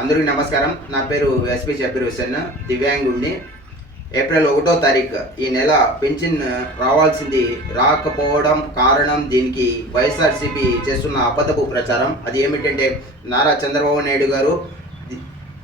అందరికీ నమస్కారం. నా పేరు ఎస్పి షబీర్ హుసేన్ దివ్యాంగుడిని. ఏప్రిల్ ఒకటో తారీఖు ఈ నెల పెన్షన్ రావాల్సింది రాకపోవడం కారణం దీనికి వైఎస్ఆర్సీపీ చేస్తున్న అబద్ధపు ప్రచారం. అది ఏమిటంటే నారా చంద్రబాబు నాయుడు గారు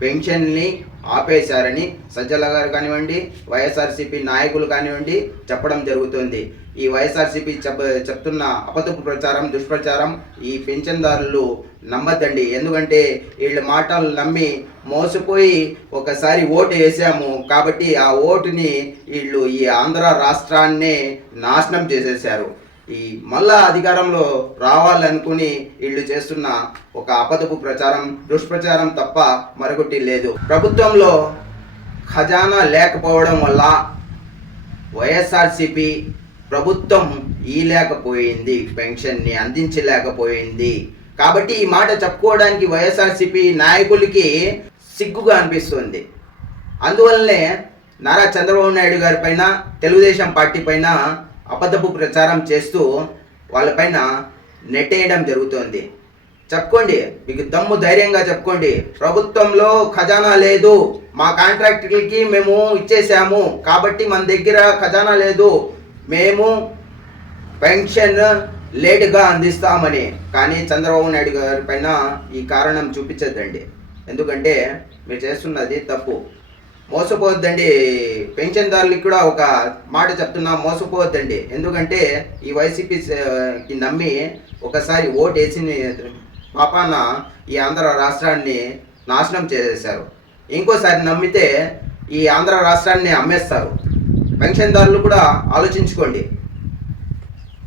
పెన్షన్ని ఆపేశారని సజ్జల గారు కానివ్వండి వైఎస్ఆర్సీపీ నాయకులు కానివ్వండి చెప్పడం జరుగుతుంది. ఈ వైఎస్ఆర్సీపీ చెప్ చెప్తున్న అపతపు ప్రచారం దుష్ప్రచారం ఈ పెన్షన్దారులు నమ్మద్దండి. ఎందుకంటే వీళ్ళ మాటలు నమ్మి మోసపోయి ఒకసారి ఓటు వేసాము కాబట్టి ఆ ఓటుని వీళ్ళు ఈ ఆంధ్ర రాష్ట్రాన్నే నాశనం చేసేసారు ఈ మళ్ళా అధికారంలో రావాలనుకుని వీళ్ళు చేస్తున్న ఒక అపదపు ప్రచారం దుష్ప్రచారం తప్ప మరొకటి లేదు. ప్రభుత్వంలో ఖజానా లేకపోవడం వల్ల వైఎస్ఆర్సిపి ప్రభుత్వం లేకపోయింది పెన్షన్ని అందించలేకపోయింది. కాబట్టి ఈ మాట చెప్పుకోవడానికి వైఎస్ఆర్సిపి నాయకులకి సిగ్గుగా అనిపిస్తుంది. అందువల్లనే నారా చంద్రబాబు నాయుడు గారి పైన తెలుగుదేశం పార్టీ పైన అబద్ధపు ప్రచారం చేస్తూ వాళ్ళపైన నెట్టేయడం జరుగుతోంది. చెప్పుకోండి మీకు దమ్ము ధైర్యంగా చెప్పుకోండి. ప్రభుత్వంలో ఖజానా లేదు. మా కాంట్రాక్టులకి మేము ఇచ్చేసాము. కాబట్టి మన దగ్గర ఖజానా లేదు. మేము పెన్షన్ లేటుగా అందిస్తామని. కానీ చంద్రబాబు నాయుడు గారి పైన ఈ కారణం చూపించద్దండి. ఎందుకంటే మీరు చేస్తున్నది తప్పు. మోసపోవద్దండి. పెన్షన్దారులకు కూడా ఒక మాట చెప్తున్నా మోసపోవద్దండి. ఎందుకంటే ఈ వైసీపీకి నమ్మి ఒకసారి ఓటు వేసి పాపాన ఈ ఆంధ్ర రాష్ట్రాన్ని నాశనం చేసేశారు. ఇంకోసారి నమ్మితే ఈ ఆంధ్ర రాష్ట్రాన్ని అమ్మేస్తారు. పెన్షన్దారులు కూడా ఆలోచించుకోండి.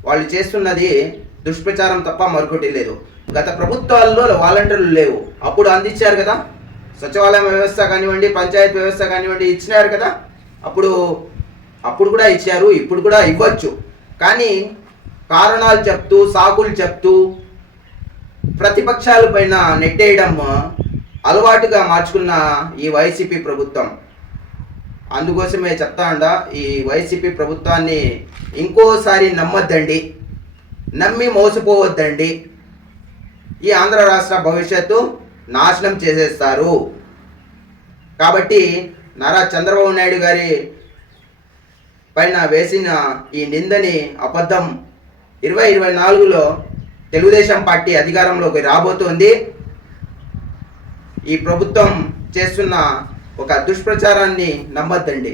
వాళ్ళు చేస్తున్నది దుష్ప్రచారం తప్ప మరొకటి లేదు. గత ప్రభుత్వాల్లో వాలంటీర్లు లేవు. అప్పుడు అందించారు కదా? సచివాలయం వ్యవస్థ కానివ్వండి పంచాయత్ వ్యవస్థ కానివ్వండి ఇచ్చినారు కదా. అప్పుడు అప్పుడు కూడా ఇచ్చారు ఇప్పుడు కూడా ఇవ్వచ్చు. కానీ కారణాలు చెప్తూ సాకులు చెప్తూ ప్రతిపక్షాల పైన నెట్టేయడం అలవాటుగా మార్చుకున్న ఈ వైసీపీ ప్రభుత్వం. అందుకోసమే చెప్తా ఈ వైసీపీ ప్రభుత్వాన్ని ఇంకోసారి నమ్మొద్దండి. నమ్మి మోసపోవద్దండి. ఈ ఆంధ్ర రాష్ట్ర భవిష్యత్తు నాశనం చేసేస్తారు. కాబట్టి నారా చంద్రబాబు నాయుడు గారి పైన వేసిన ఈ నిందని అబద్ధం ఇరవై ఇరవై నాలుగులో తెలుగుదేశం పార్టీ అధికారంలోకి రాబోతోంది. ఈ ప్రభుత్వం చేస్తున్న ఒక దుష్ప్రచారాన్ని నమ్మద్దండి.